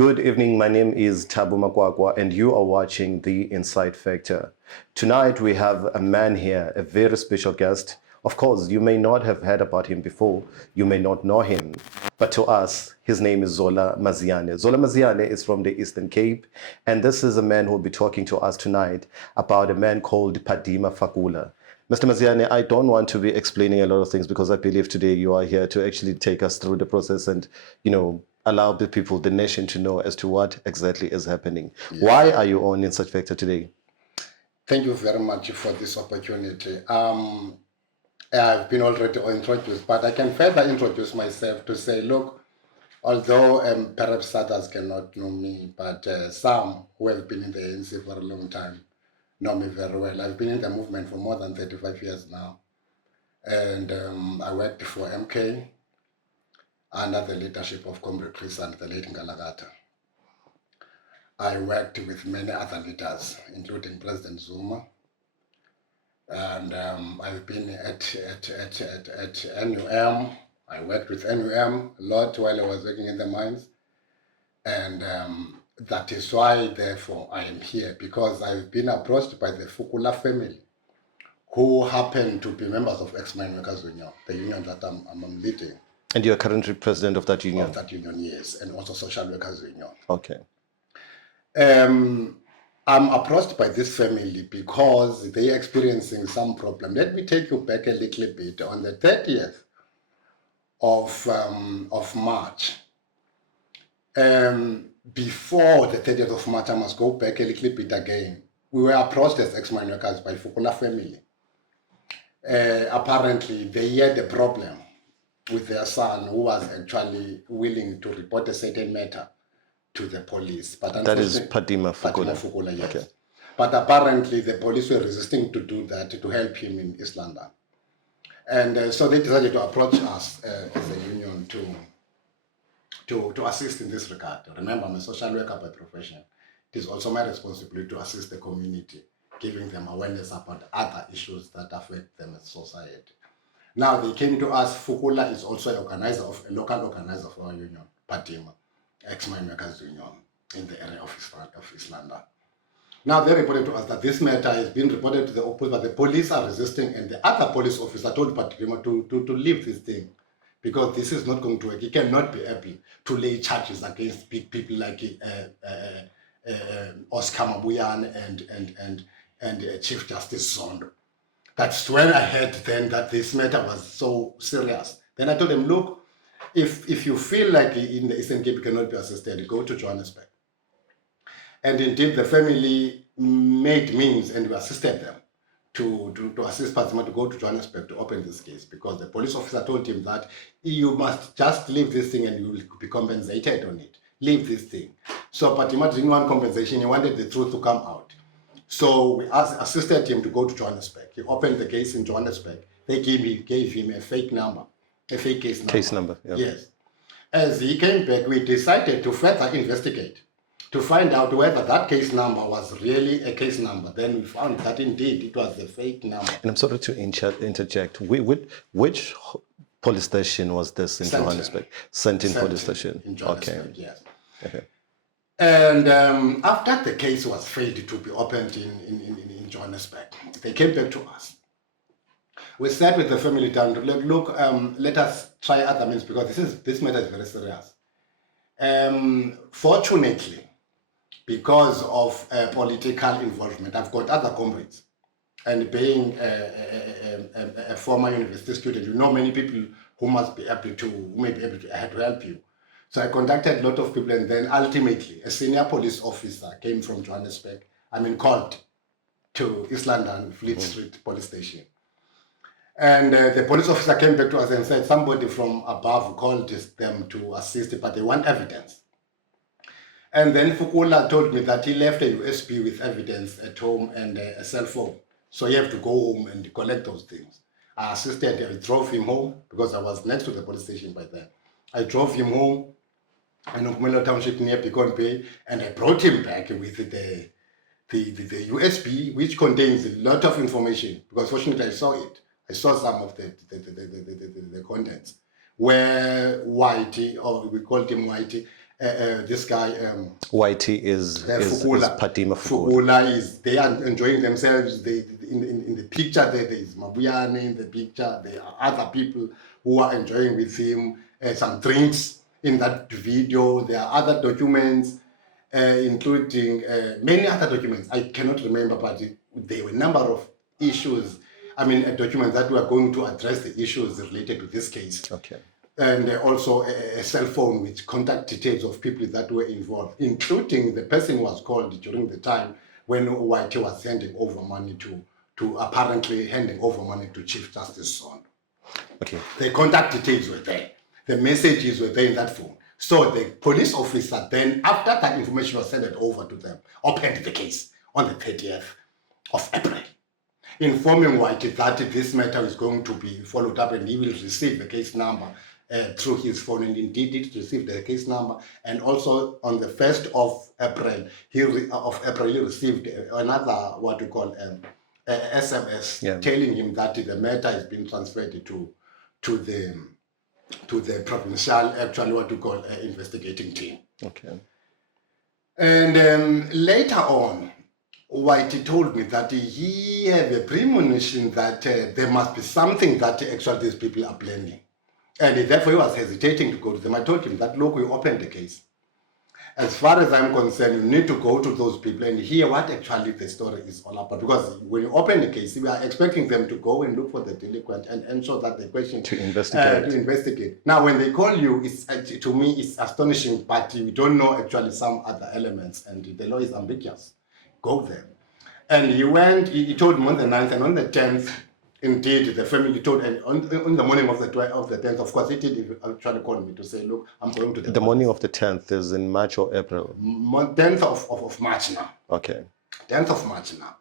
Good evening. My name is Tabu Makwakwa, and you are watching The Insight Factor. Tonight, we have a man here, a very special guest. Of course, you may not have heard about him before, you may not know him, but to us, his name is Zola Maziyane. Zola Maziyane is from the Eastern Cape, and this is a man who will be talking to us tonight about a man called Padima Fakula. Mr. Maziyane, I don't want to be explaining a lot of things because I believe today you are here to actually take us through the process and, allow the people, the nation to know as to what exactly is happening. Yes. Why are you on Insight Factor today? Thank you very much for this opportunity. I've been already introduced, but I can further introduce myself to say, look, although perhaps others cannot know me, but some who have been in the ANC for a long time know me very well. I've been in the movement for more than 35 years now. And I worked for MK under the leadership of Comrade Chris and the late Ngalagata. I worked with many other leaders, including President Zuma. And I've been at NUM. I worked with NUM a lot while I was working in the mines. And that is why, therefore, I am here, because I've been approached by the Fukula family, who happen to be members of Ex-Mine Workers Union, the union that I'm leading. And you're currently president of that union? Of that union, yes, and also Social Workers Union. Okay. I'm approached by this family because they're experiencing some problem. Let me take you back a little bit. On the 30th of March, before the 30th of March, I must go back a little bit again. We were approached as ex-mine workers by Fukula family. Apparently, they had a problem with their son, who was actually willing to report a certain matter to the police. But that is Padima Fakula. Padima Fakula, yes. Okay. But apparently the police were resisting to do that, to help him in East London. And so they decided to approach us as a union to assist in this regard. Remember, I'm a social worker by profession. It is also my responsibility to assist the community, giving them awareness about other issues that affect them as society. Now they came to us. Fukula is also a local organizer for our union, Padima, Ex-Mine Workers Union, in the area of East London. Now they reported to us that this matter has been reported to the police, but the police are resisting, and the other police officer told Padima to leave this thing, because this is not going to work. He cannot be able to lay charges against big people like Oscar Mabuyane and Chief Justice Zondo. That's when I heard then that this matter was so serious. Then I told them, look, if you feel like in the Eastern Cape you cannot be assisted, go to Johannesburg. And indeed, the family made means, and we assisted them to assist Padima to go to Johannesburg to open this case, because the police officer told him that you must just leave this thing and you will be compensated on it. Leave this thing. So Padima didn't want compensation. He wanted the truth to come out. So we assisted him to go to Johannesburg. He opened the case in Johannesburg. They gave him a fake number, a fake case number. Case number, yeah. Yes. As he came back, we decided to further investigate, to find out whether that case number was really a case number. Then we found that indeed it was a fake number. And I'm sorry to interject. Which police station was this in Johannesburg? Sentin police station. In Johannesburg, okay. Yes. Okay. And after the case was failed to be opened in Johannesburg, they came back to us. We sat with the family down to look, let us try other means, because this matter is very serious. Fortunately, because of political involvement, I've got other comrades. And being a former university student, you know many people who may be able to help you. So I contacted a lot of people, and then ultimately a senior police officer came from Johannesburg, called to East London Fleet Street police station. And the police officer came back to us and said somebody from above called them to assist, but they want evidence. And then Fukula told me that he left a USB with evidence at home and a cell phone. So you have to go home and collect those things. I assisted, I drove him home, because I was next to the police station by then. I drove him home in Okumelo Township near Picon Bay, and I brought him back with the USB, which contains a lot of information, because fortunately I saw it. I saw some of the contents, where Whitey, or we called him Whitey, this guy, YT is Patima Fukula. Fukula they are enjoying themselves. In the picture there is Maziyane in the picture. There are other people who are enjoying with him. Some drinks in that video. There are other documents, including many other documents. I cannot remember, but there were a number of issues. I mean, documents that were going to address the issues related to this case. Okay. And also a cell phone with contact details of people that were involved, including the person who was called during the time when YT was handing over money to apparently handing over money to Chief Justice Zola. Okay. The contact details were there. The messages were there in that phone. So the police officer then, after that information was sent over to them, opened the case on the 30th of April, informing YT that this matter is going to be followed up and he will receive the case number through his phone, and indeed it received the case number. And also on the 1st of April, he received another what we call SMS telling him that the matter has been transferred to the provincial, actually what we call investigating team. Okay. And later on, Whitey told me that he had a premonition that there must be something that actually these people are planning. And therefore he was hesitating to go to them. I told him that, look, we opened the case. As far as I'm concerned, you need to go to those people and hear what actually the story is all about. Because when you open the case, we are expecting them to go and look for the delinquent and ensure that the question to investigate. Now, when they call you, it's to me it's astonishing, but we don't know actually some other elements, and the law is ambiguous. Go there. And he went. He told me on the 9th and on the 10th. Indeed, the family told, and on the morning of the 10th, of course, he did actually call me to say, look, I'm going to the morning of the 10th is in March or April? 10th of March now. Okay. 10th of March now.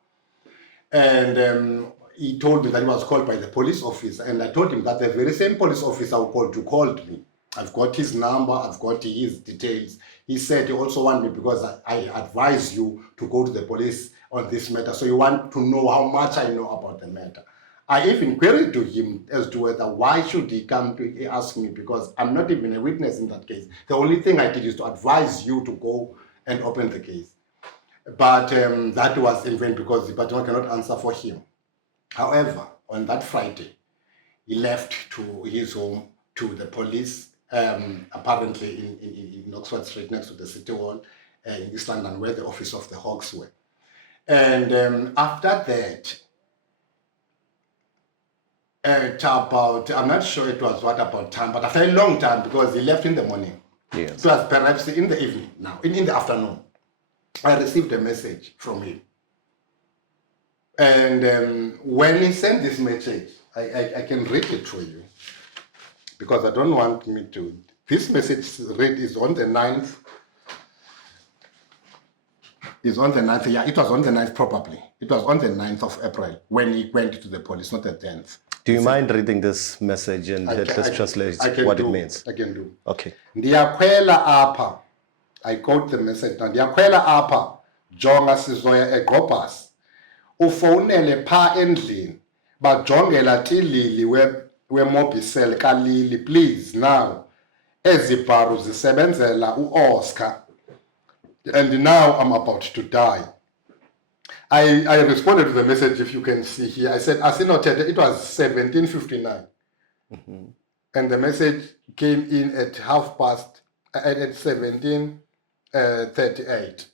And he told me that he was called by the police officer, and I told him that the very same police officer who called me. I've got his number, I've got his details. He said he also want me because I advise you to go to the police on this matter. So you want to know how much I know about the matter. I even queried to him as to whether why should he come to ask me, because I'm not even a witness in that case. The only thing I did is to advise you to go and open the case. But that was in vain because the patrol cannot answer for him. However, on that Friday, he left to his home to the police, apparently in Oxford Street next to the City Hall in East London, where the office of the Hawks were. And after that, about, I'm not sure it was what about time, but after a long time, because he left in the morning. Yes. It was perhaps in the evening now, in the afternoon. I received a message from him. And when he sent this message, I can read it for you, because I don't want me to. This message is on the 9th. It's on the 9th, yeah, it was on the 9th probably. It was on the 9th of April when he went to the police, not the 10th. Do you mind reading this message and let's translate what it means? I can do. Okay. Ndiyakhwela apha. I quote the message now. Ndiyakhwela apha. Jonga sizoya eGqobhasi. Ufowunele pha endlini. Bajongela tilili weMobicel kaLili, please now. Ezibharu zisebenzela uOscar. And now I'm about to die. I responded to the message, if you can see here. I said, Asinotete, it was 17:59. Mm-hmm. And the message came in at 17:38.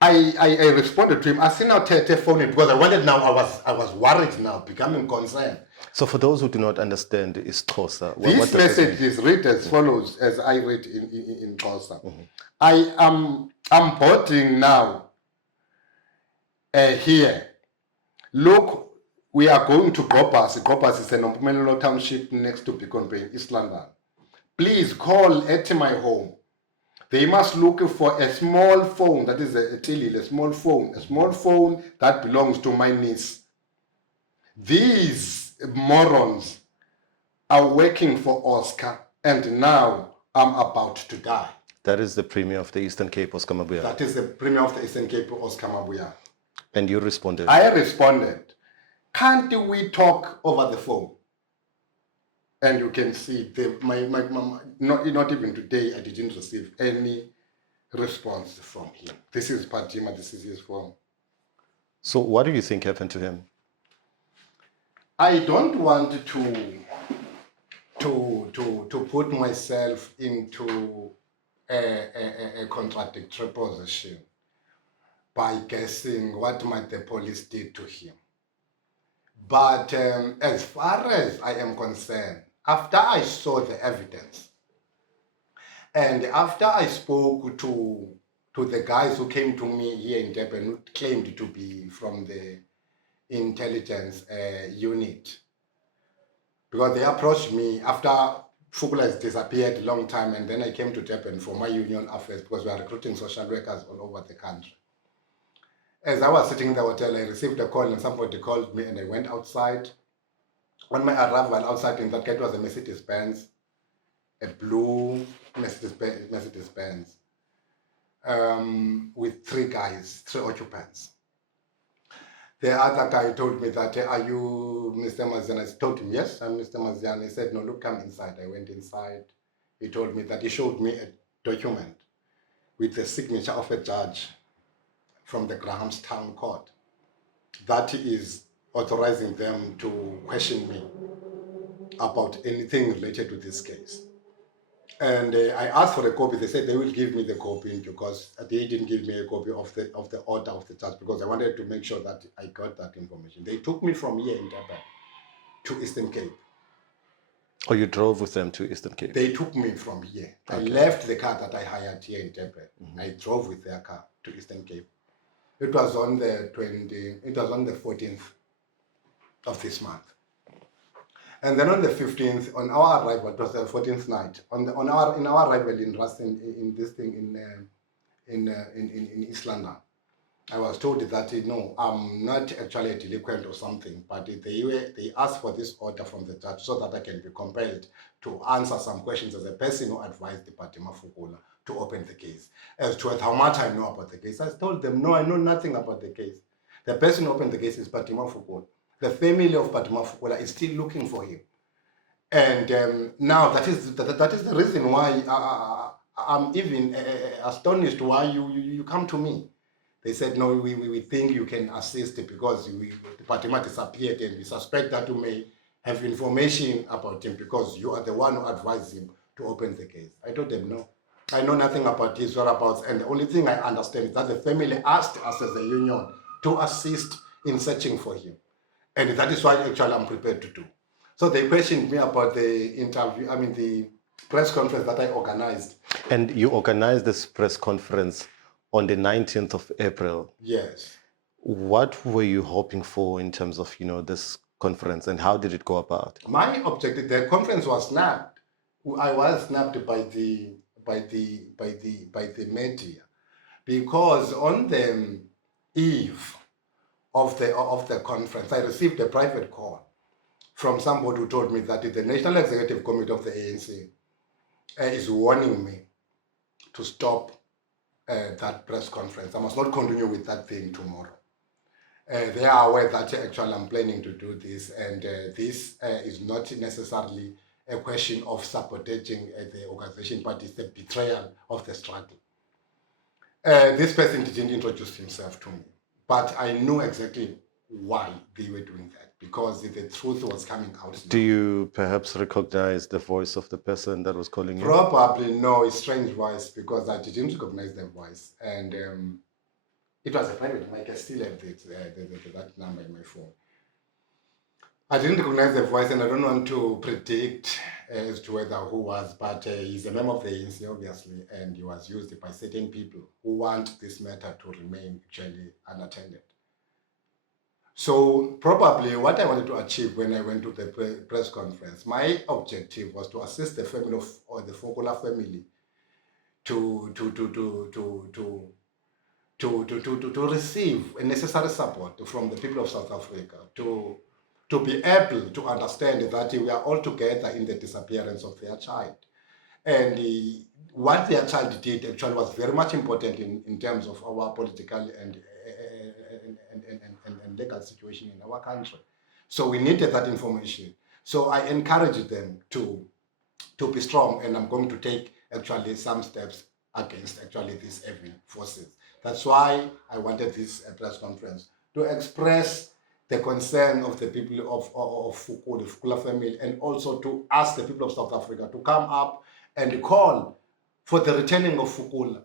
I responded to him, Asinotete phone it, because I was worried now, becoming concerned. So for those who do not understand isiXhosa, this message is read as follows, as I read in Xhosa. Mm-hmm. I'm boarding now. Here, look, we are going to Gobhasi. Gobhasi is an Mpumelelo township next to Beacon Bay, East London. Please call at my home. They must look for a small phone, that is a small phone that belongs to my niece. These morons are working for Oscar, and now I'm about to die. That is the Premier of the Eastern Cape, Oscar Mabuya. That is the Premier of the Eastern Cape, Oscar Mabuya. And you responded? I responded, can't we talk over the phone? And you can see not even today, I didn't receive any response from him. This is Patima, this is his phone. So what do you think happened to him? I don't want to put myself into a contradictory position by guessing what might the police did to him. But as far as I am concerned, after I saw the evidence and after I spoke to the guys who came to me here in Durban who claimed to be from the intelligence unit, because they approached me after Fugula has disappeared a long time, and then I came to Durban for my union affairs because we are recruiting social workers all over the country. As I was sitting in the hotel, I received a call and somebody called me and I went outside. On my arrival outside in that gate was a Mercedes-Benz, a blue Mercedes-Benz, with three occupants. The other guy told me that, are you Mr. Maziyane? I told him, yes, I'm Mr. Maziyane. He said, no, look, come inside. I went inside. He told me that he showed me a document with the signature of a judge from the Grahamstown court that is authorizing them to question me about anything related to this case. And I asked for a copy. They said they will give me the copy because they didn't give me a copy of the order of the judge because I wanted to make sure that I got that information. They took me from here in Durban to Eastern Cape. Or you drove with them to Eastern Cape? They took me from here. Okay. I left the car that I hired here in Durban. I drove with their car to Eastern Cape. It was on the 14th of this month. And then on the 15th, on our arrival, it was the 14th night. In our arrival in Rusten, in East London, I was told that no, I'm not actually a delinquent or something, but they asked for this order from the judge so that I can be compelled to answer some questions as a person who advised the Patima Fugula to open the case. As to how much I know about the case, I told them, no, I know nothing about the case. The person who opened the case is Patima Fugula. The family of Patima Fugula is still looking for him. And now that is the reason why I'm even astonished why you come to me. They said, no, we think you can assist because the Patima disappeared and we suspect that you may have information about him because you are the one who advised him to open the case. I told them, no, I know nothing about his whereabouts, and the only thing I understand is that the family asked us as a union to assist in searching for him. And that is what actually I'm prepared to do. So they questioned me about the press conference that I organized. And you organized this press conference on the 19th of April. Yes. What were you hoping for in terms of, this conference, and how did it go about? My objective, the conference was snapped. I was snapped by the media because on the eve of the conference, I received a private call from somebody who told me that the National Executive Committee of the ANC is warning me to stop that press conference. I must not continue with that thing tomorrow. They are aware that actually I'm planning to do this, and this is not necessarily a question of sabotaging the organization, but it's the betrayal of the struggle. This person didn't introduce himself to me, but I knew exactly why they were doing that, because the truth was coming out. Do you perhaps recognize the voice of the person that was calling you? Probably no, it's strange voice because I didn't recognize the voice, and it was a private mic. I still have that number in my phone. I didn't recognize the voice, and I don't want to predict as to whether who was, but he's a member of the ANC, obviously, and he was used by certain people who want this matter to remain actually unattended. So probably what I wanted to achieve when I went to the press conference, my objective was to assist the family or the Fugula family to receive a necessary support from the people of South Africa to be able to understand that we are all together in the disappearance of their child. And what their child did actually was very much important in terms of our political and legal situation in our country. So we needed that information. So I encourage them to be strong, and I'm going to take actually some steps against actually these evil forces. That's why I wanted this press conference to express the concern of the people of Fukula, the Fukula family, and also to ask the people of South Africa to come up and call for the returning of Fukula,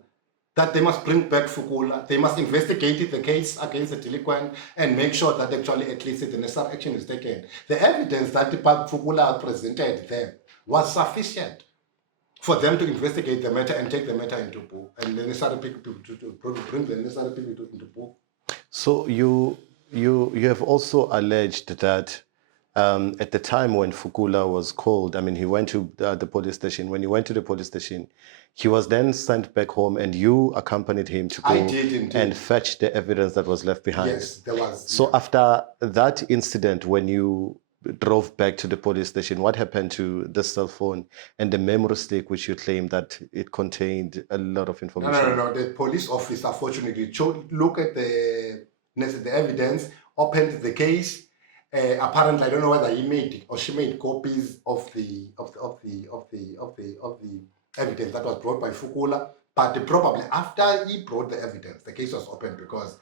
that they must bring back Fukula, they must investigate the case against the delinquent and make sure that actually at least the necessary action is taken. The evidence that Fukula presented there was sufficient for them to investigate the matter and take the matter into book, and the necessary people to bring the necessary people into book. So you have also alleged that at the time when Fukula was called, I mean, he went to the police station. When he went to the police station, he was then sent back home, and you accompanied him to I go did indeed. and fetch the evidence that was left behind. Yes, there was. So after that incident, when you drove back to the police station, what happened to the cell phone and the memory stick, which you claimed that it contained a lot of information? No. The police officer, fortunately, look at the evidence, opened the case. Apparently, I don't know whether he made or she made copies of the evidence that was brought by Fukula. But probably after he brought the evidence, the case was opened, because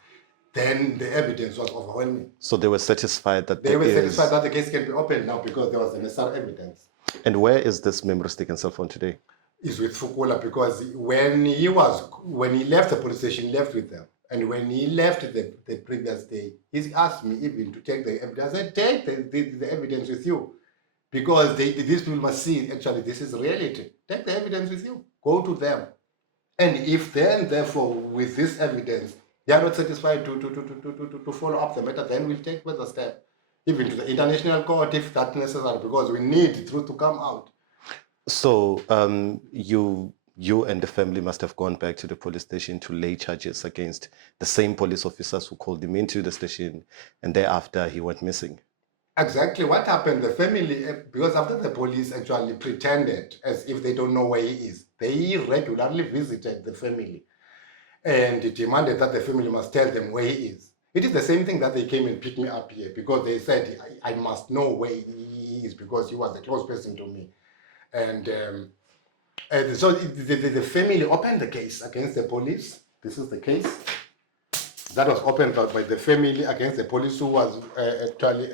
then the evidence was overwhelming. So they were satisfied that satisfied that the case can be opened now because there was the necessary evidence. And where is this memory stick and cell phone today? Is with Fukula, because when he left the police station, he left with them. And when he left the previous day, he asked me even to take the evidence. I said, take the evidence with you, because these people must see actually this is reality. Take the evidence with you. Go to them. And if then, therefore, with this evidence, they are not satisfied to follow up the matter, then we'll take further step, even to the international court if that's necessary, because we need the truth to come out. So you and the family must have gone back to the police station to lay charges against the same police officers who called him into the station, and thereafter he went missing. Exactly what happened. The family, because after the police actually pretended as if they don't know where he is, they regularly visited the family and demanded that the family must tell them where he is. It is the same thing that they came and picked me up here, because they said I must know where he is, because he was a close person to me. And so the family opened the case against the police. This is the case that was opened by the family against the police who was actually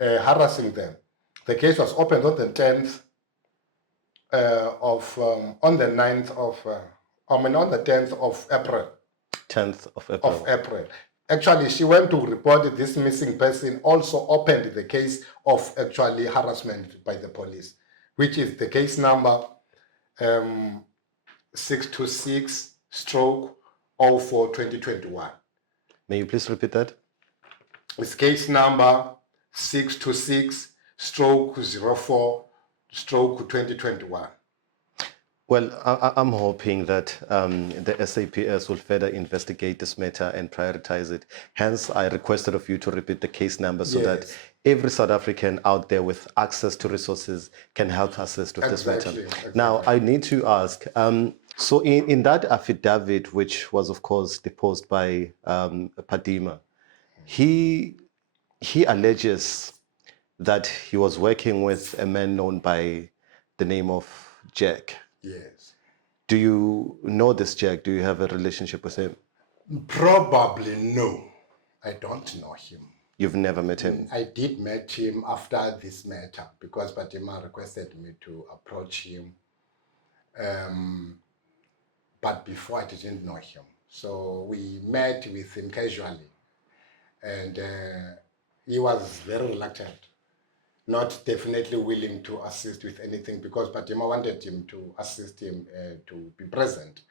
harassing them. The case was opened on the 10th on the 9th of on the 10th of April. 10th of April. Actually, she went to report this missing person, also opened the case of actually harassment by the police, which is the case number 626 stroke 04 2021. May you please repeat that? It's case number 626 stroke 04 stroke 2021. Well, I'm hoping that the SAPS will further investigate this matter and prioritize it. Hence, I requested of you to repeat the case number so that every South African out there with access to resources can help assist with this matter. Exactly. Now, I need to ask, so in that affidavit, which was, of course, deposed by Padima, he alleges that he was working with a man known by the name of Jack. Yes. Do you know this Jack? Do you have a relationship with him? Probably no. I don't know him. You've never met him? I did meet him after this matter, because Fatima requested me to approach him. But before, I didn't know him. So we met with him casually. And he was very reluctant, not definitely willing to assist with anything, because Fatima wanted him to assist him to be present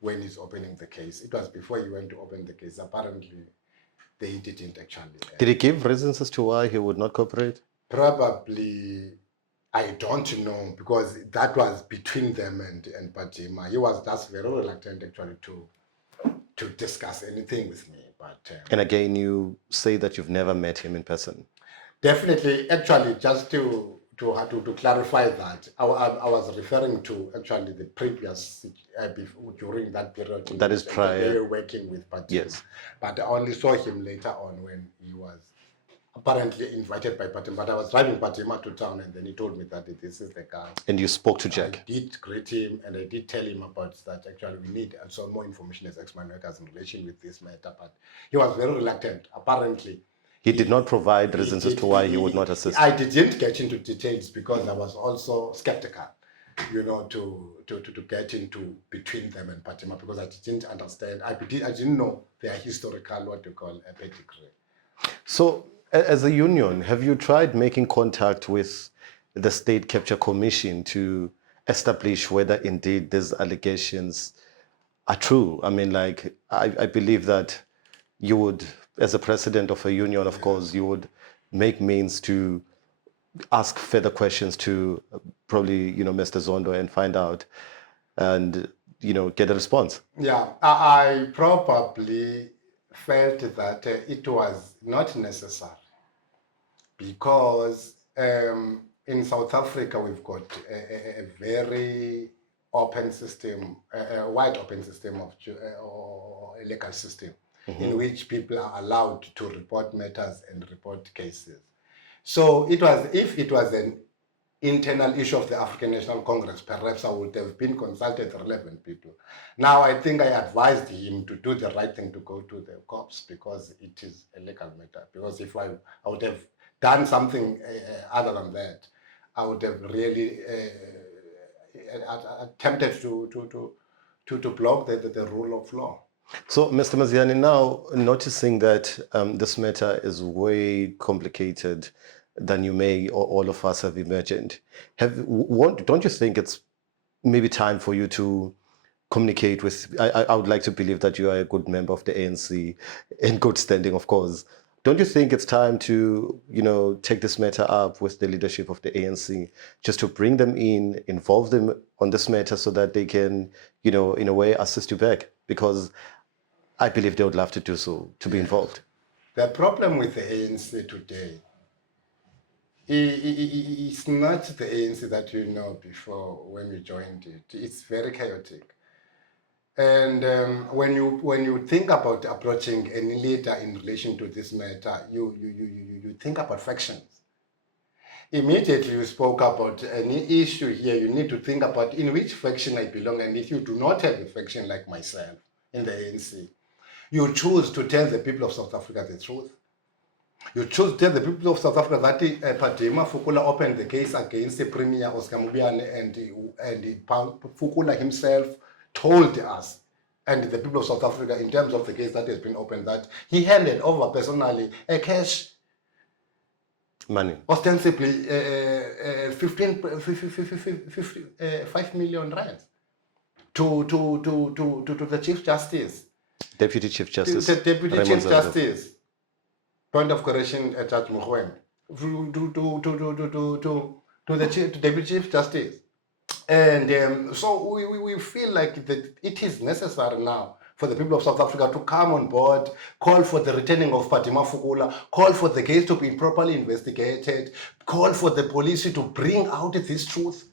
when he's opening the case. It was before he went to open the case. Apparently, they didn't actually. Did he give reasons as to why he would not cooperate? Probably, I don't know, because that was between them and Fatima. He was just very reluctant actually to discuss anything with me. But and again, you say that you've never met him in person. Definitely, actually, just to clarify that, I was referring to actually the previous, during that period. That is prior. They were working with Fatima. Yes. But I only saw him later on when he was apparently invited by Patima, but I was driving Patima to town, and then he told me that this is the guy. And you spoke to I Jack. did greet him, and I did tell him about that. Actually, we need some more information as ex-man workers in relation with this matter, but he was very reluctant. Apparently, He did not provide reasons as to why he would not assist. I didn't get into details because I was also skeptical, to get into between them and Patima, because I didn't understand. I didn't know their historical, what you call, a pedigree. So, as a union, have you tried making contact with the State Capture Commission to establish whether indeed these allegations are true? I mean, like, I believe that you would, as a president of a union, of course, you would make means to ask further questions to probably, Mr. Zondo and find out and, get a response. Yeah, I probably felt that it was not necessary because in South Africa we've got a very open system, a wide open system of or a legal system in which people are allowed to report matters and report cases. So if it was an internal issue of the African National Congress, perhaps I would have been consulted relevant people. Now I think I advised him to do the right thing, to go to the cops, because it is a legal matter. Because if I would have done something other than that, I would have really attempted to block the rule of law. So, Mr. Maziyane, now noticing that this matter is way complicated than you may or all of us have imagined, don't you think it's maybe time for you to communicate with, I would like to believe that you are a good member of the ANC, in good standing, of course. Don't you think it's time to, take this matter up with the leadership of the ANC, just to bring them in, involve them on this matter so that they can, in a way, assist you back? Because I believe they would love to do so, to be involved. The problem with the ANC today, it's not the ANC that you know before when you joined it. It's very chaotic. And when you think about approaching any leader in relation to this matter, you think about factions. Immediately you spoke about any issue here, you need to think about in which faction I belong. And if you do not have a faction like myself in the ANC, you choose to tell the people of South Africa the truth. You choose to tell the people of South Africa that Patima Fukula opened the case against the Premier Oscar Mubiane, and Fukula himself told us and the people of South Africa, in terms of the case that has been opened, that he handed over personally a cash money, ostensibly 5 million rand to the Chief Justice. Deputy Chief Justice. The Deputy Chief Justice. Point of correction, Judge Mugwen. To the Deputy Chief Justice. And so we feel like that it is necessary now for the people of South Africa to come on board, call for the returning of Patima Fukula, call for the case to be properly investigated, call for the police to bring out this truth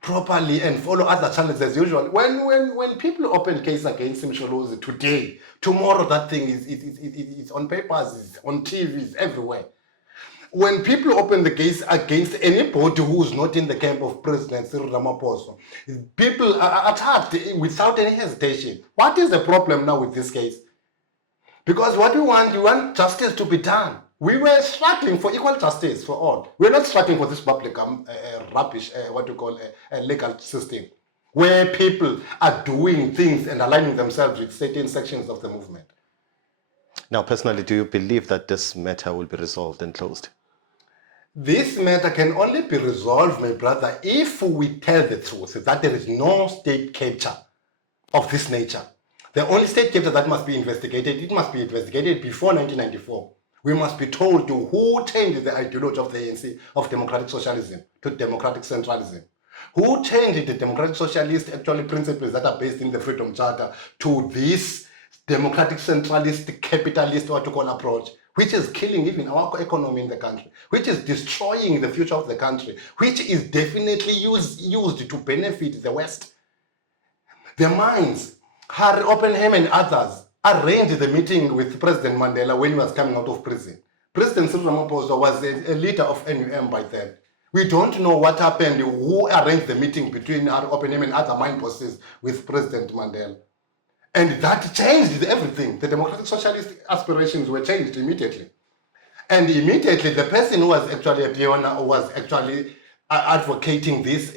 properly and follow other channels as usual. When people open case against Msholozi today, tomorrow that thing is on papers, it's on TVs, everywhere. When people open the case against anybody who is not in the camp of President Cyril Ramaphosa, people are attacked without any hesitation. What is the problem now with this case? Because what we want justice to be done. We were struggling for equal justice for all. We're not struggling for this public rubbish, what you call a legal system, where people are doing things and aligning themselves with certain sections of the movement. Now, personally, do you believe that this matter will be resolved and closed? This matter can only be resolved, my brother, if we tell the truth, that there is no state capture of this nature. The only state capture that must be investigated, it must be investigated before 1994. We must be told who changed the ideology of the ANC of democratic socialism to democratic centralism. Who changed the democratic socialist actually principles that are based in the Freedom Charter to this democratic centralist capitalist, what you call, approach, which is killing even our economy in the country, which is destroying the future of the country, which is definitely used to benefit the West. The minds, Harry Oppenheim and others, arranged the meeting with President Mandela when he was coming out of prison. President Cyril Ramaphosa was a leader of NUM by then. We don't know what happened, who arranged the meeting between our Openem and other mind bosses with President Mandela. And that changed everything. The democratic socialist aspirations were changed immediately. And immediately, the person who was actually a pioneer, who was actually advocating this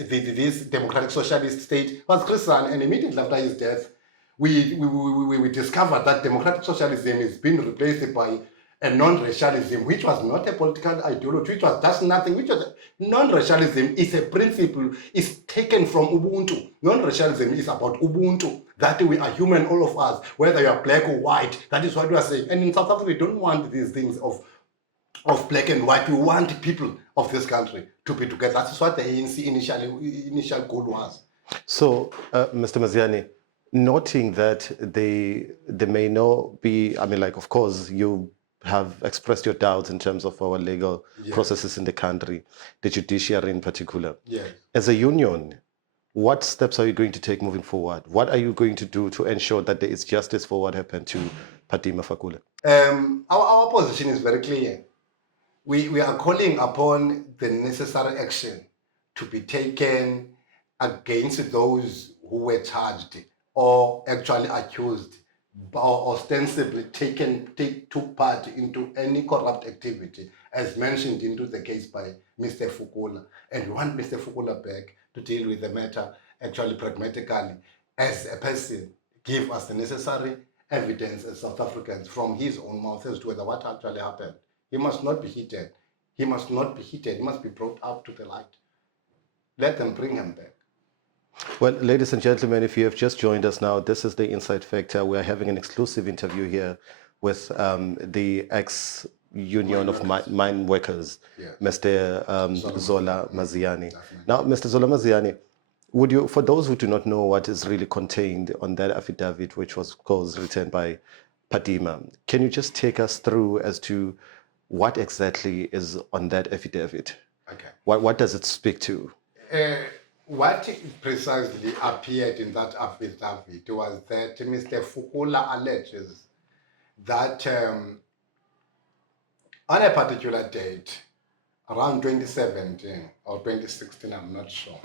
democratic socialist state was Chris Hani. And immediately after his death, we discovered that democratic socialism is being replaced by a non-racialism, which was not a political ideology, which was just nothing, which was non-racialism is a principle, is taken from Ubuntu. Non-racialism is about Ubuntu, that we are human, all of us, whether you are black or white. That is what we are saying. And in South Africa, we don't want these things of black and white. We want people of this country to be together. That's what the ANC initial goal was. So, Mr. Maziyane, noting that they may not be, I mean, like, of course, you have expressed your doubts in terms of our legal processes in the country, the judiciary in particular. Yes. As a union, what steps are you going to take moving forward? What are you going to do to ensure that there is justice for what happened to Patima Fakula? Our position is very clear. We are calling upon the necessary action to be taken against those who were charged or actually accused or ostensibly took part into any corrupt activity, as mentioned into the case by Mr. Fukula. And we want Mr. Fukula back to deal with the matter actually pragmatically as a person, give us the necessary evidence as South Africans from his own mouth as to whether what actually happened. He must not be hidden. He must not be hidden. He must be brought up to the light. Let them bring him back. Well, ladies and gentlemen, if you have just joined us now, this is the Inside Factor. We're having an exclusive interview here with the ex-Union of Mine Workers, Mr. Zola Maziyane. Now, Mr. Zola Maziyane, would you, for those who do not know what is really contained on that affidavit, which was, of course, written by Patima, can you just take us through as to what exactly is on that affidavit? Okay. What does it speak to? What precisely appeared in that affidavit was that Mr. Fukula alleges that on a particular date, around 2017 or 2016, I'm not sure,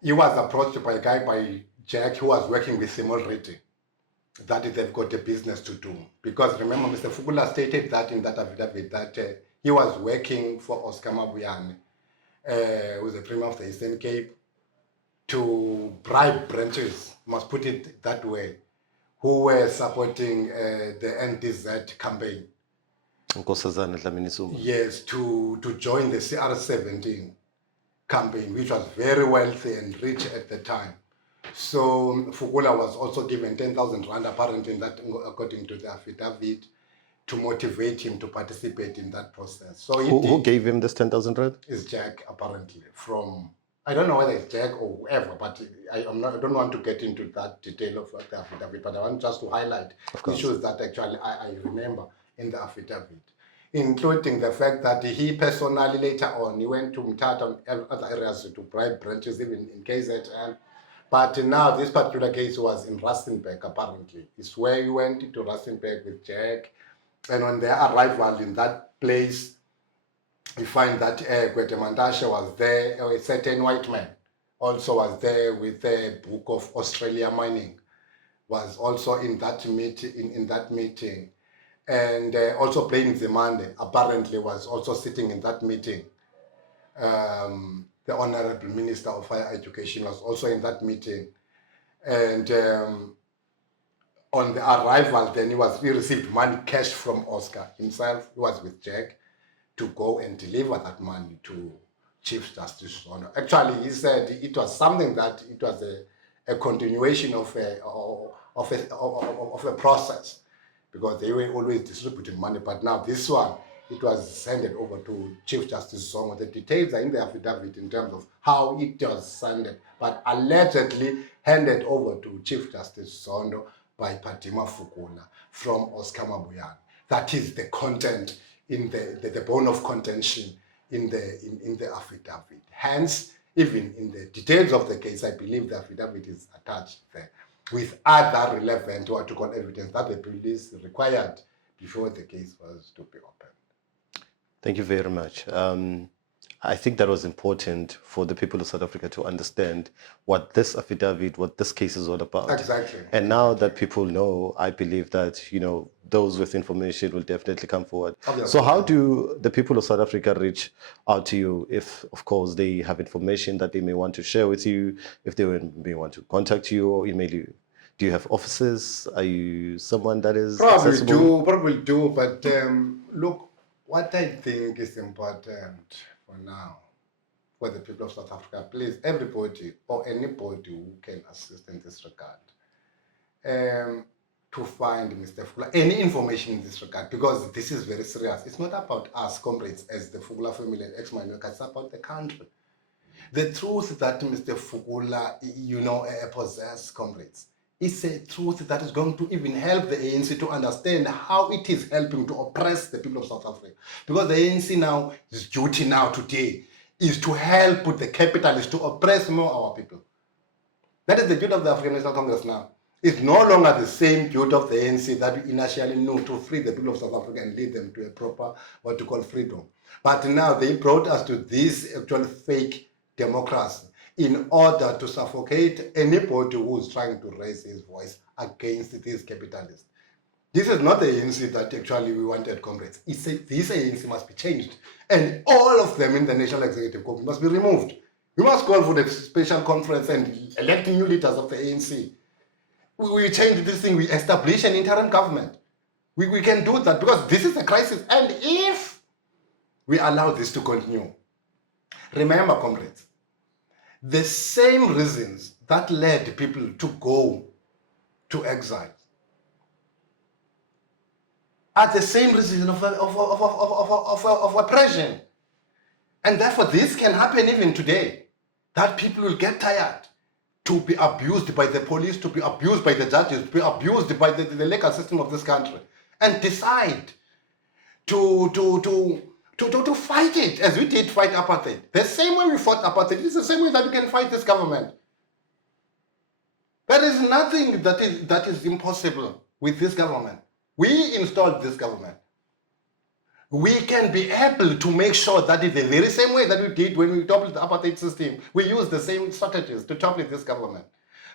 he was approached by a guy by Jack who was working with him already, that they've got a business to do. Because remember, Mr. Fukula stated that in that affidavit that he was working for Oscar Mabuyane, who was the Premier of the Eastern Cape, to bribe branches, must put it that way, who were supporting the NDZ campaign. Yes, to join the CR17 campaign, which was very wealthy and rich at the time. So Fukula was also given 10,000 rand, apparently, in that, according to the affidavit, to motivate him to participate in that process. So who gave him this 10,000 rand? Is Jack, apparently, from, I don't know whether it's Jack or whoever, but I don't want to get into that detail of the affidavit, but I want just to highlight issues that actually I remember in the affidavit, including the fact that he personally later on, he went to Mthatha and other areas to bribe branches, even in KZN. But now this particular case was in Rustenburg, apparently. It's where he went into Rustenburg with Jack. And on their arrival in that place, you find that Gwede Mantashe was there, a certain white man also was there with a book of Australia mining, was also in that meeting. And also Plain Zimande apparently was also sitting in that meeting. The Honorable Minister of Higher Education was also in that meeting. And on the arrival, then he received money, cash from Oscar himself. He was with Jack to go and deliver that money to Chief Justice Zola. Actually, he said it was something that it was a continuation of a process, because they were always distributing money. But now this one, it was handed over to Chief Justice Zola. The details are in the affidavit in terms of how it was sent, but allegedly handed over to Chief Justice Zola by Patima Fukula from Oscar Mabuyane. That is the content in the bone of contention in the affidavit. Hence, even in the details of the case, I believe the affidavit is attached there with other relevant, what you call evidence, that the police required before the case was to be opened. Thank you very much. I think that was important for the people of South Africa to understand what this affidavit, what this case is all about. Exactly. And now that people know, I believe that, those with information will definitely come forward. Obviously. So how do the people of South Africa reach out to you if, of course, they have information that they may want to share with you, if they may want to contact you or email you? Do you have offices? Are you someone that is accessible? Probably do, but look, what I think is important for now, for the people of South Africa, please, everybody or anybody who can assist in this regard, to find Mr. Fugula, any information in this regard, because this is very serious. It's not about us, comrades, as the Fugula family and ex-Minorca, it's about the country. The truth that Mr. Fugula, possesses, comrades, is a truth that is going to even help the ANC to understand how it is helping to oppress the people of South Africa. Because the ANC now, its duty now today, is to help with the capitalists to oppress more our people. That is the duty of the African National Congress now. It's no longer the same duty of the ANC that we initially knew to free the people of South Africa and lead them to a proper, what you call, freedom. But now they brought us to this actual fake democracy in order to suffocate anybody who's trying to raise his voice against these capitalists. This is not the ANC that actually we wanted, comrades. This ANC must be changed. And all of them in the National Executive Committee must be removed. We must call for the special conference and elect new leaders of the ANC. We change this thing, we establish an interim government. We can do that because this is a crisis. And if we allow this to continue, remember, comrades, the same reasons that led people to go to exile are the same reasons of oppression. And therefore, this can happen even today, that people will get tired to be abused by the police, to be abused by the judges, to be abused by the legal system of this country, and decide to fight it, as we did fight apartheid. The same way we fought apartheid, it's the same way that we can fight this government. There is nothing that is impossible with this government. We installed this government. We can be able to make sure that in the very same way that we did when we toppled the apartheid system, we use the same strategies to topple this government.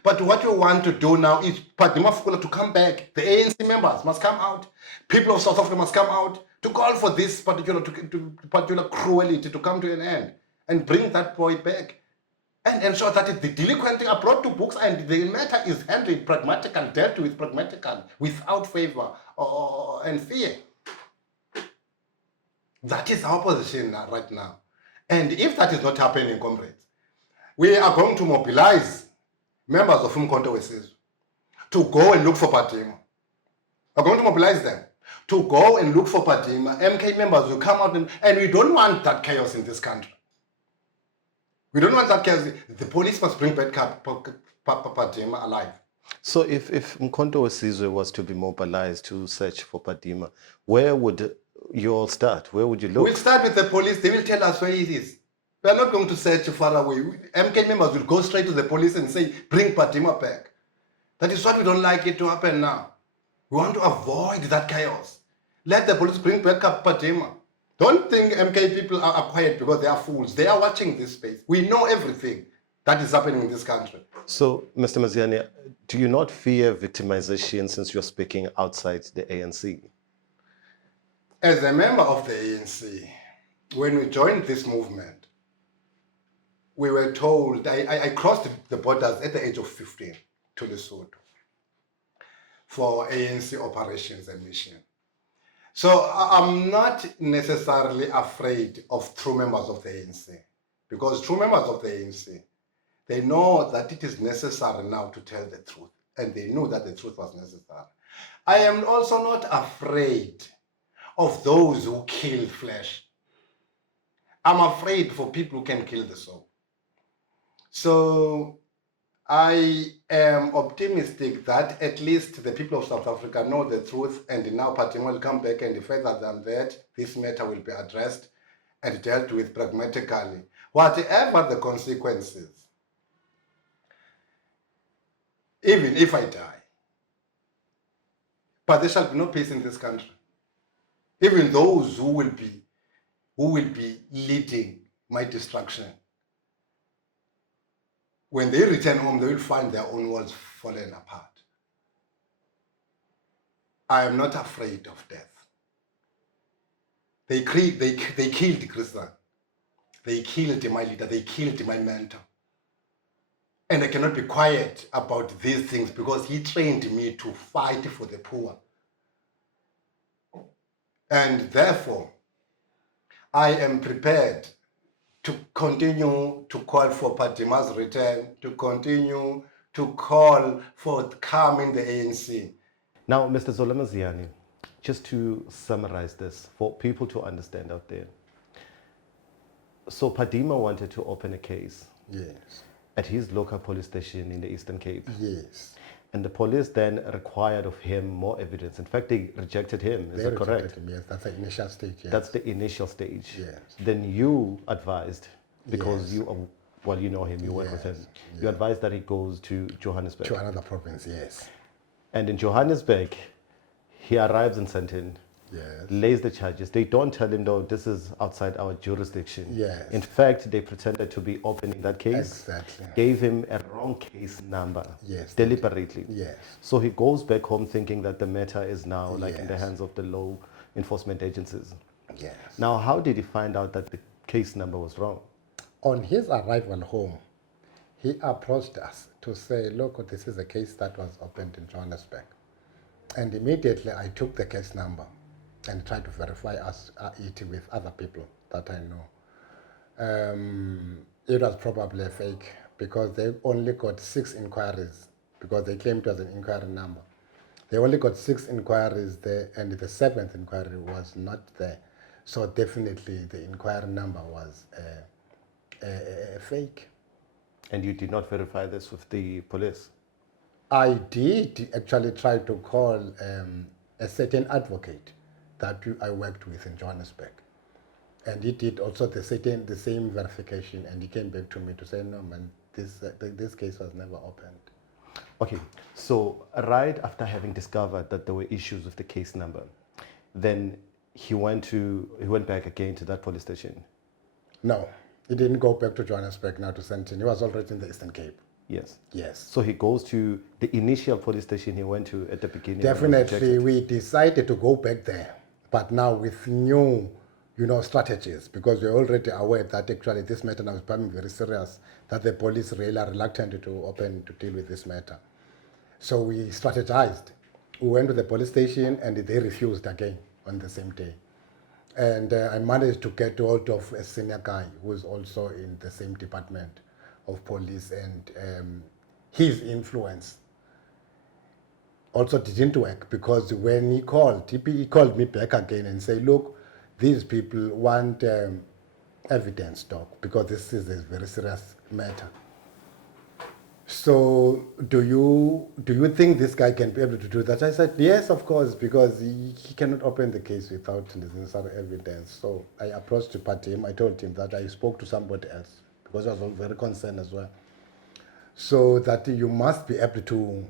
But what we want to do now is Padima Fugula to come back. The ANC members must come out. People of South Africa must come out to call for this particular cruelty to come to an end and bring that boy back and ensure that the delinquent are brought to books and the matter is handled pragmatically, dealt with pragmatically, without favor and fear. That is our position right now. And if that is not happening, comrades, we are going to mobilize members of Umkhonto weSizwe to go and look for Padima. We're going to mobilize them to go and look for Padima. MK members will come out and we don't want that chaos in this country. We don't want that chaos. The police must bring back Padima alive. So if Umkhonto weSizwe was to be mobilized to search for Padima, where would you all start? Where would you look? We'll start with the police. They will tell us where it is. We are not going to search far away. MK members will go straight to the police and say, bring Padima back. That is what we don't like it to happen now. We want to avoid that chaos. Let the police bring back Padima. Don't think MK people are quiet because they are fools. They are watching this space. We know everything that is happening in this country. So, Mr. Maziyane, do you not fear victimization since you're speaking outside the ANC? As a member of the ANC, when we joined this movement, we were told, I crossed the borders at the age of 15 to Lesotho for ANC operations and mission. So I'm not necessarily afraid of true members of the ANC, because true members of the ANC, they know that it is necessary now to tell the truth, and they knew that the truth was necessary. I am also not afraid of those who kill flesh. I'm afraid for people who can kill the soul. So I am optimistic that at least the people of South Africa know the truth, and now Padima will come back, and further than that, this matter will be addressed and dealt with pragmatically, whatever the consequences. Even if I die, but there shall be no peace in this country. even those who will be leading my destruction. When they return home, they will find their own walls fallen apart. I am not afraid of death. They killed Christian. They killed my leader. They killed my mentor. And I cannot be quiet about these things because he trained me to fight for the poor. And therefore, I am prepared to continue to call for Padima's return, to continue to call for calm in the ANC. Now, Mr. Zola Maziyane, just to summarize this for people to understand out there. So Padima wanted to open a case Yes. at his local police station in the Eastern Cape. Yes. And the police then required of him more evidence. In fact, they rejected him. Is They that correct? rejected him, yes, that's the initial stage. Yes. That's the initial stage. Yes. Then you advised, because Yes. you are, well, you know him, you work with him. Yes. You advised that he goes to Johannesburg. To another province, yes. And in Johannesburg, he arrives in Sandton, Yes. lays the charges. They don't tell him, no, this is outside our jurisdiction. Yes. In fact, they pretended to be opening that case. Exactly. Gave him a wrong case number. Yes. Deliberately. Yes. So he goes back home thinking that the matter is now like in the Yes. hands of the law enforcement agencies. Yes. Now, how did he find out that the case number was wrong? On his arrival home, he approached us to say, look, this is a case that was opened in Johannesburg. And immediately I took the case number and tried to verify it with other people that I know. It was probably a fake because they only got 6 inquiries because they claimed it was an inquiry number. They only got 6 inquiries there, and the 7th inquiry was not there. So definitely the inquiry number was a fake. And you did not verify this with the police? I did actually try to call a certain advocate that I worked with in Johannesburg. And he did also the same verification, and he came back to me to say, no, man, this case was never opened. Okay, so right after having discovered that there were issues with the case number, then he went back again to that police station? No, he didn't go back to Johannesburg now to Sandton. He was already in the Eastern Cape. Yes. Yes. So he goes to the initial police station he went to at the beginning. when he was Definitely, rejected. we decided to go back there, but now with new, strategies, because we're already aware that actually this matter now is becoming very serious, that the police really are reluctant to deal with this matter. So we strategized. We went to the police station and they refused again on the same day. And I managed to get hold of a senior guy who is also in the same department of police, and his influence also didn't work because when he called me back again and said, look, these people want evidence, doc, because this is a very serious matter. So do you think this guy can be able to do that? I said, yes, of course, because he cannot open the case without the necessary evidence. So I approached him. I told him that I spoke to somebody else because I was very concerned as well. So that you must be able to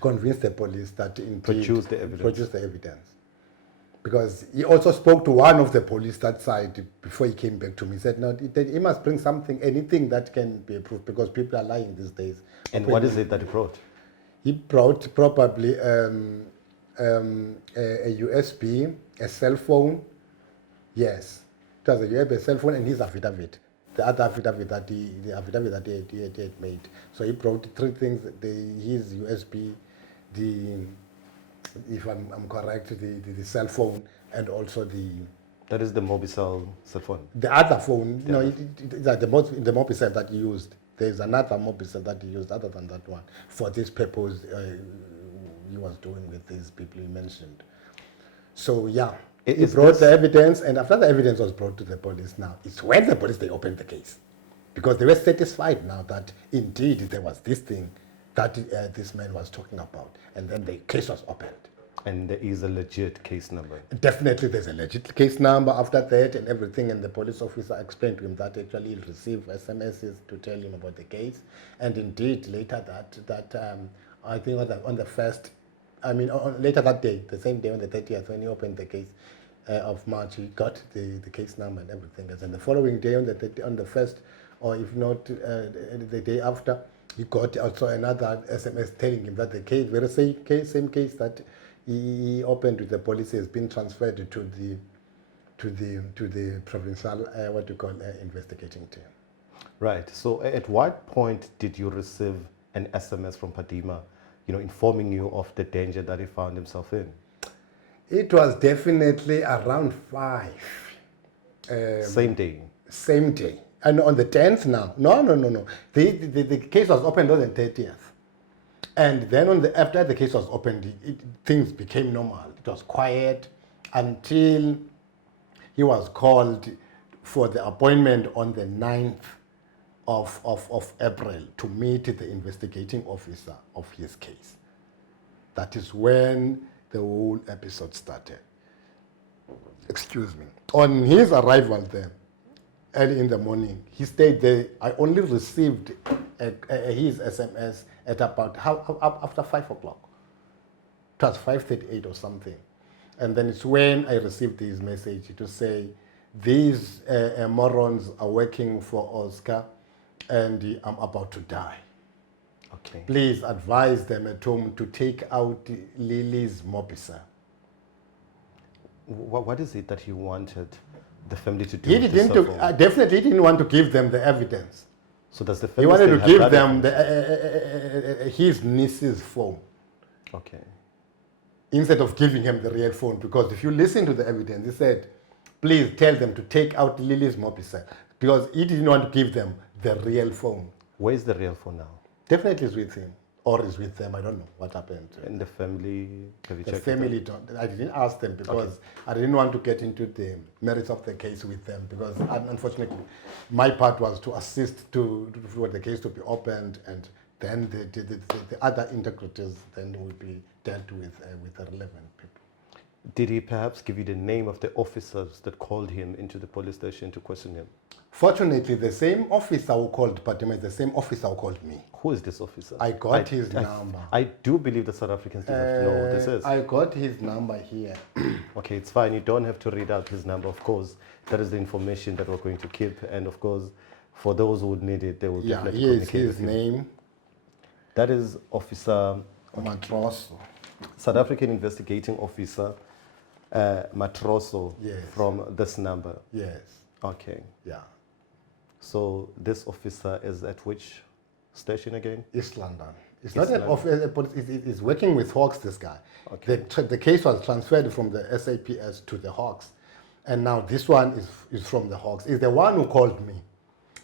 convince the police that indeed Produce the evidence. Because he also spoke to one of the police that side before he came back to me. He said, no, he must bring something, anything that can be approved, because people are lying these days. And what is it that he brought? He brought probably a USB, a cell phone. Yes, it was a USB, a cell phone, and his affidavit. The other affidavit that he had made. So he brought 3 things: his USB, if I'm correct, the cell phone, and also That is the Mobicel cell phone. the other phone. The Mobicel that he used. There's another Mobicel that he used other than that one for this purpose he was doing with these people he mentioned. So yeah, he brought the evidence, and after the evidence was brought to the police, now it's when the police they opened the case, because they were satisfied now that indeed there was this thing that this man was talking about, and then the case was opened. And there is a legit case number. Definitely there's a legit case number after that and everything, and the police officer explained to him that actually he'll receive SMSs to tell him about the case. And indeed later I think on the first, later that day, the same day on the 30th when he opened the case, of March, he got the case number and everything. And then the following day, on the first, or if not the day after, he got also another SMS telling him that the case, very same case that he opened with the police, has been transferred to the provincial investigating team. Right. So at what point did you receive an SMS from Padima, informing you of the danger that he found himself in? It was definitely around 5. Same day. Same day. And on the 10th now. No. The case was opened on the 30th. And then after the case was opened, things became normal. It was quiet until he was called for the appointment on the 9th of April to meet the investigating officer of his case. That is when the whole episode started. Excuse me. On his arrival there, early in the morning, he stayed there. I only received his SMS at about after 5 o'clock. It was 5:38 or something. And then it's when I received his message to say, these morons are working for Oscar and I'm about to die. Okay. Please advise them at home to take out Lily's Mobisa. What is it that he wanted the family to do? He definitely didn't want to give them the evidence. So does the He family wanted to still have give that them evidence? his niece's phone Okay. instead of giving him the real phone. Because if you listen to the evidence, he said, please tell them to take out Lily's Mobisa, because he didn't want to give them the real phone. Where is the real phone now? Definitely is with him, or is with them. I don't know what happened. And the family, have you The checked family it out? don't. I didn't ask them because I didn't want to get into the merits of the case with them, because unfortunately my part was to assist for the case to be opened, and then the other integrators then will be dealt with the relevant people. Did he perhaps give you the name of the officers that called him into the police station to question him? Fortunately, the same officer who called Patima is the same officer who called me. Who is this officer? I got his number. I do believe the South Africans deserve to know who this is. I got his number here. Okay, it's fine. You don't have to read out his number, of course. That is the information that we're going to keep. And of course, for those who would need it, they will definitely here's communicate his with you. name. That is Officer Matroso. South African Investigating Officer Matroso, Yes. from this number. Yes. Okay. Yeah. So this officer is at which station again? East London. It's East not an London. office. It's working with Hawks. This guy. Okay. The case was transferred from the SAPS to the Hawks, and now this one is from the Hawks. Is the one who called me.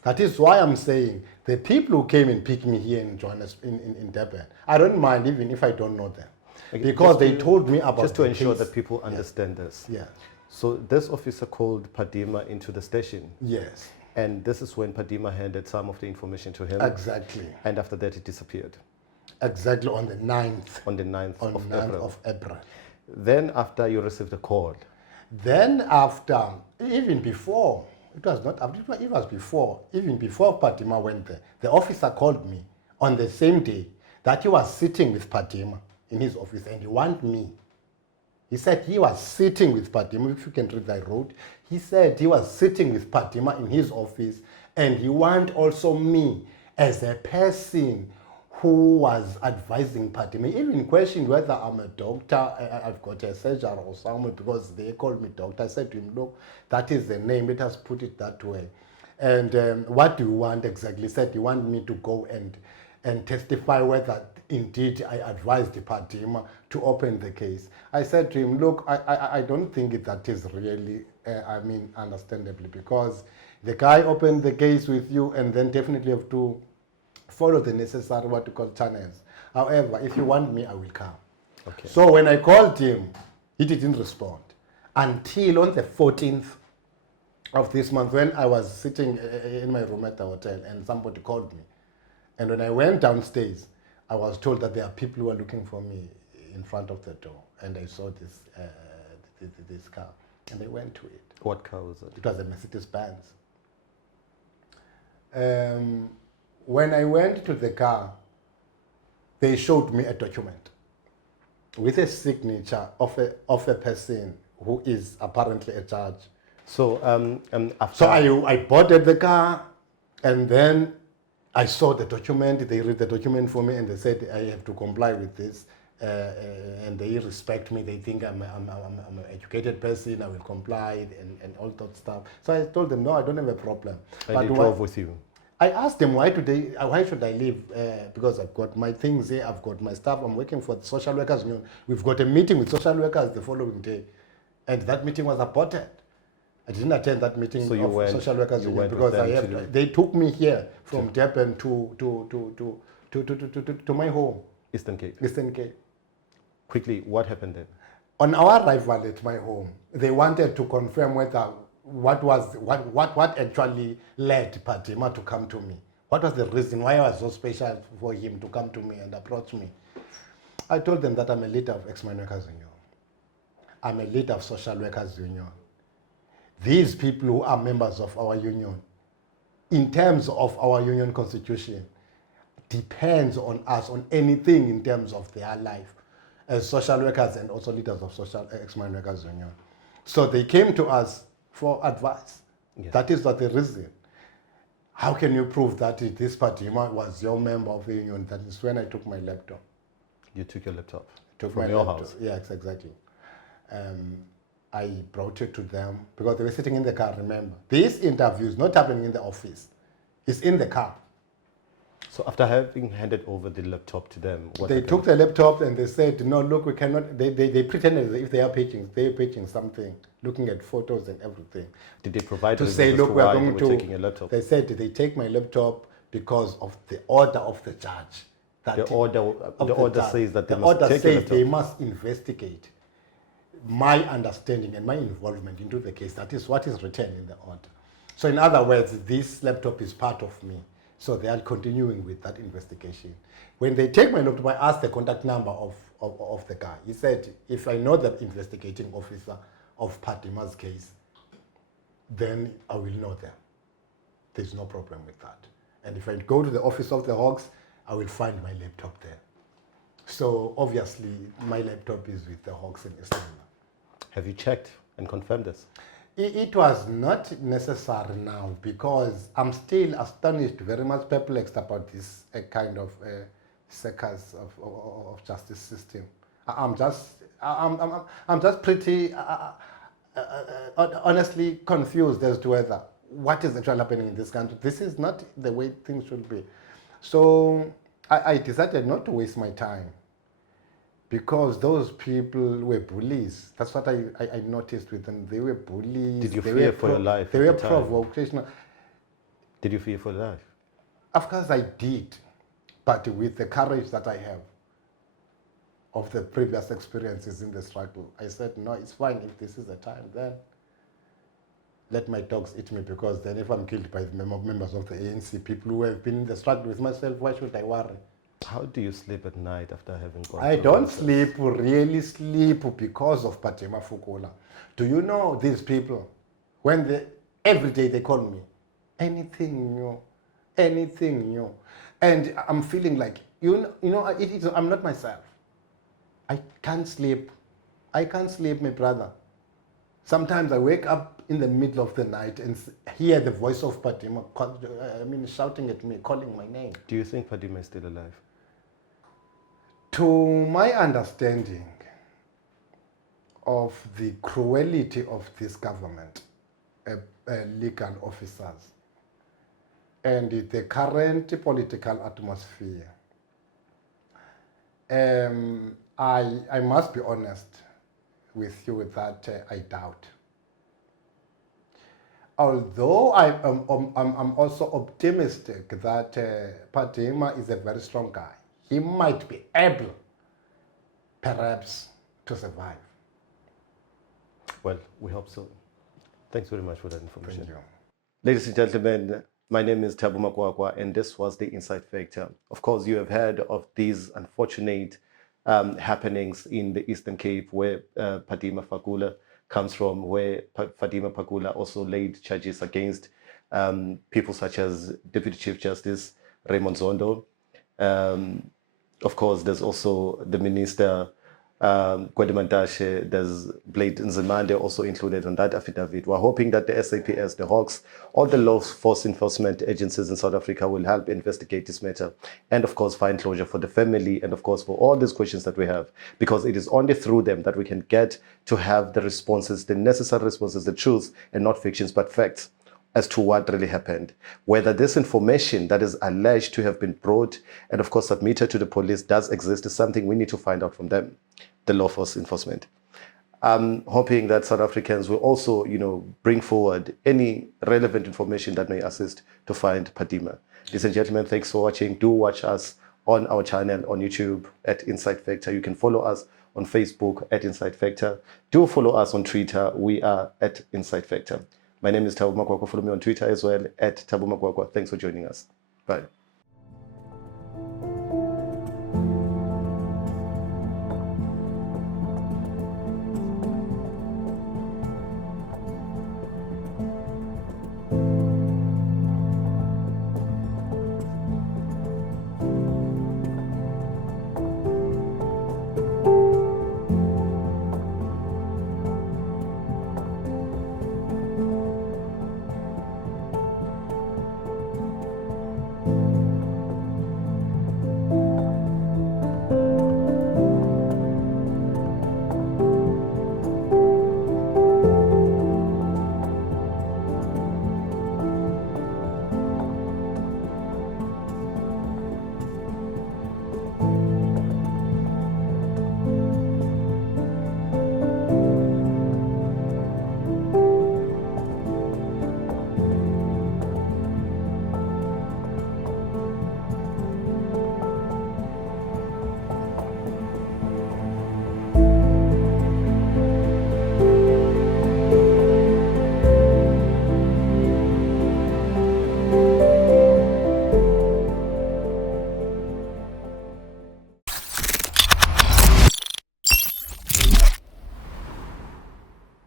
That is why I'm saying the people who came and picked me here in in Durban, I don't mind even if I don't know them, Okay, because just they to- told me about Just to the ensure case. that people understand this. Yeah. So this officer called Padima into the station, Yes. and this is when Padima handed some of the information to him, Exactly. and after that he disappeared Exactly on the 9th. on the 9th On of 9th April. of April. Then after you received a call, Then after, even before, it was not after, it was before, even before Padima went there, the officer called me on the same day that he was sitting with Padima in his office, and he wanted me. He said he was sitting with Padima, if you can read that road. He said he was sitting with Padima in his office, and he wanted also me as a person who was advising Padima. He even questioned whether I'm a doctor, I've got a surgeon or something, because they called me doctor. I said to him, look, that is the name, let us put it that way. And what do you want exactly? He said, you want me to go and testify whether indeed I advised Padima to open the case. I said to him, look, I don't think that is really, understandably, because the guy opened the case with you and then definitely have to follow the necessary, what you call, channels. However, if you want me, I will come. okay. So when I called him, he didn't respond until on the 14th of this month, when I was sitting in my room at the hotel and somebody called me. And when I went downstairs, I was told that there are people who are looking for me in front of the door. And I saw this car, and I went to it. What car was it? It was a Mercedes-Benz. When I went to the car, they showed me a document with a signature of a person who is apparently a judge. So after So I boarded the car, and then I saw the document. They read the document for me, and they said I have to comply with this. And they respect me. They think I'm an educated person. I will comply and all that stuff. So I told them, no, I don't have a problem. and But they drove with you. I asked them, why should I leave? Because I've got my things here, I've got my stuff, I'm working for the social workers union. We've got a meeting with social workers the following day. And that meeting was aborted. I didn't attend that meeting So of social workers union went because with them they took me here from Durban to my home, Eastern Cape. Eastern Cape. Quickly, what happened then? On our arrival at my home, they wanted to confirm whether what actually led Patima to come to me. What was the reason why I was so special for him to come to me and approach me? I told them that I'm a leader of Ex-Mine Workers Union. I'm a leader of Social Workers Union. These people who are members of our union, in terms of our union constitution, depends on us on anything in terms of their life as social workers and also leaders of social Ex-Mine Workers Union. So they came to us for advice. Yes. That is what the reason. How can you prove that this Patima was your member of the union? That is when I took my laptop. You took your laptop Took from my your laptop. house. Yes, exactly. I brought it to them because they were sitting in the car, remember. This interview is not happening in the office. It's in the car. So after having handed over the laptop to them, what They happened? took the laptop and they said, no, look, we cannot. They pretended as if they're pitching something, looking at photos and everything. Did they provide To reasons say, as look, to we're why going they were to. taking a laptop? They said they take my laptop because of the order of the judge. The order judge. says that they the must order take your says laptop. they must investigate my understanding and my involvement into the case. That is what is written in the order. So in other words, this laptop is part of me. So they are continuing with that investigation. When they take my laptop, I asked the contact number of the guy. He said, if I know the investigating officer of Patima's case, then I will know them. There's no problem with that. And if I go to the office of the Hawks, I will find my laptop there. So obviously, my laptop is with the Hawks in Istanbul. Have you checked and confirmed this? It was not necessary now because I'm still astonished, very much perplexed about this kind of circus of justice system. I'm just pretty honestly confused as to whether what is actually happening in this country. This is not the way things should be. So I decided not to waste my time, because those people were bullies. That's what I noticed with them. They were bullies. Did you They fear were for your life They at were the time? provocational. Did you fear for your life? Of course I did, but with the courage that I have of the previous experiences in the struggle, I said, no, it's fine. If this is the time, then let my dogs eat me, because then if I'm killed by the members of the ANC, people who have been in the struggle with myself, why should I worry? How do you sleep at night after having gone I through don't this? really sleep because of Patima Fukula. Do you know these people, every day they call me, anything new, anything new. And I'm feeling like, I'm not myself. I can't sleep. I can't sleep, my brother. Sometimes I wake up in the middle of the night and hear the voice of Patima, shouting at me, calling my name. Do you think Padima is still alive? To my understanding of the cruelty of this government, legal officers, and the current political atmosphere, I must be honest with you that I doubt. Although I'm also optimistic that Padima is a very strong guy. He might be able, perhaps, to survive. Well, we hope so. Thanks very much for that information. Thank you. Ladies and gentlemen, my name is Thabo Makwakwa, and this was the Inside Factor. Of course, you have heard of these unfortunate happenings in the Eastern Cape, where Padima Fagula comes from, where Fatima Pagula also laid charges against people such as Deputy Chief Justice Raymond Zondo. Of course, there's also the Minister Kwedimantashe, there's Blade Nzimande also included on that affidavit. We're hoping that the SAPS, the Hawks, all the law force enforcement agencies in South Africa will help investigate this matter and, of course, find closure for the family and, of course, for all these questions that we have, because it is only through them that we can get to have the responses, the necessary responses, the truths, and not fictions, but facts as to what really happened. Whether this information that is alleged to have been brought and, of course, submitted to the police does exist is something we need to find out from them, the law force enforcement. I'm hoping that South Africans will also, bring forward any relevant information that may assist to find Padima. Ladies and gentlemen, thanks for watching. Do watch us on our channel on YouTube at Insight Factor. You can follow us on Facebook at Insight Factor. Do follow us on Twitter. We are at Insight Factor. My name is Thabo Makwakwa. Follow me on Twitter as well at Thabo Makwakwa. Thanks for joining us. Bye.